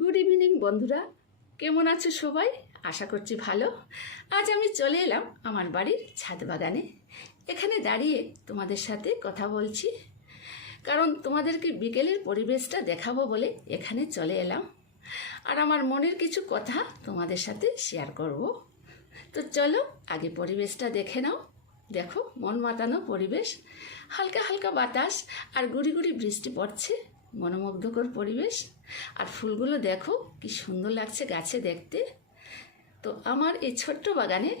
Good evening বন্ধুরা, কেমন আছো সবাই? আশা করছি ভালো। আজ আমি চলে এলাম আমার বাড়ির ছাদ বাগানে। এখানে দাঁড়িয়ে তোমাদের সাথে কথা বলছি, কারণ তোমাদেরকে বিকেলের পরিবেশটা দেখাবো বলে এখানে চলে এলাম। আর আমার মনের কিছু কথা তোমাদের সাথে শেয়ার করব। তো চলো আগে পরিবেশটা দেখে নাও। দেখো, মন মাতানো পরিবেশ, হালকা হালকা বাতাস আর গুড়ি গুড়ি বৃষ্টি পড়ছে, মনোমুগ্ধকর পরিবেশ। আর ফুলগুলো দেখো কি সুন্দর লাগছে গাছে দেখতে। তো আমার এই ছোট্ট বাগানে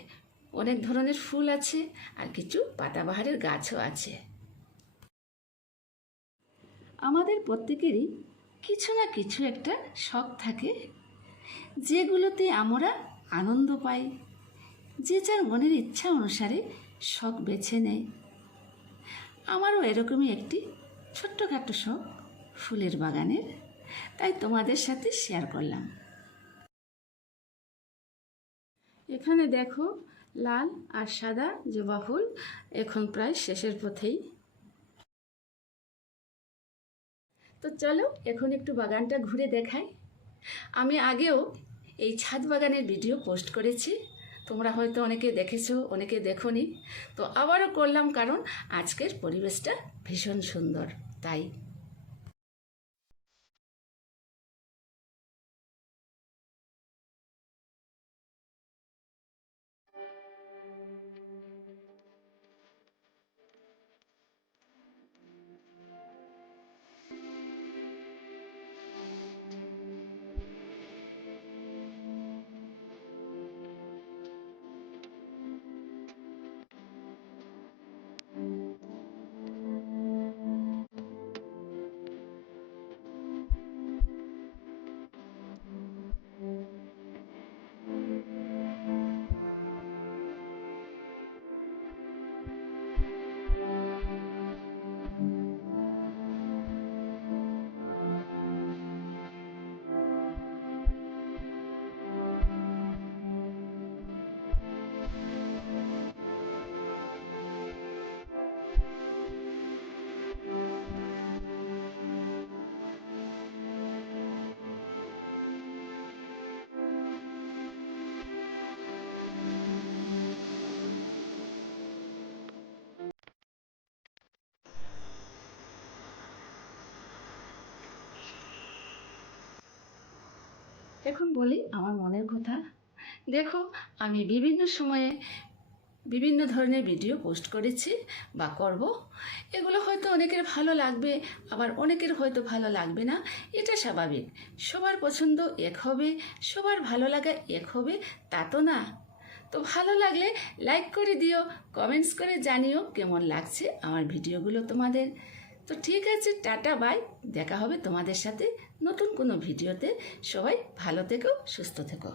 অনেক ধরনের ফুল আছে আর কিছু পাতাবাহারের গাছও আছে। আমাদের প্রত্যেকেরই কিছু না কিছু একটা শখ থাকে, যেগুলোতে আমরা আনন্দ পাই। যে যার মনের ইচ্ছা অনুসারে শখ বেছে নেয়। আমারও এরকমই একটি ছোট্টখাটো শখ ফুলের বাগানের, তাই তোমাদের সাথে শেয়ার করলাম। এখানে দেখো লাল আর সাদা জবা ফুল এখন প্রায় শেষের পথেই। তো চলো এখন একটু বাগানটা ঘুরে দেখাই। আমি আগেও এই ছাদ বাগানের ভিডিও পোস্ট করেছি, তোমরা হয়তো অনেকে দেখেছো, অনেকে দেখোনি। তো আবারও করলাম, কারণ আজকের পরিবেশটা ভীষণ সুন্দর তাই। এখন বলি আমার মনের কথা। দেখো, আমি বিভিন্ন সময়ে বিভিন্ন ধরনের ভিডিও পোস্ট করেছি বা করব। এগুলো হয়তো অনেকের ভালো লাগবে, আবার অনেকের হয়তো ভালো লাগবে না। এটা স্বাভাবিক, সবার পছন্দ এক হবে, সবার ভালো লাগা এক হবে তা তো না। তো ভালো লাগলে লাইক করে দিও, কমেন্টস করে জানিও কেমন লাগছে আমার ভিডিওগুলো তোমাদের। তো ঠিক আছে, টাটা বাই, দেখা হবে তোমাদের সাথে নতুন কোনো ভিডিওতে। সবাই ভালো থেকো, সুস্থ থেকো।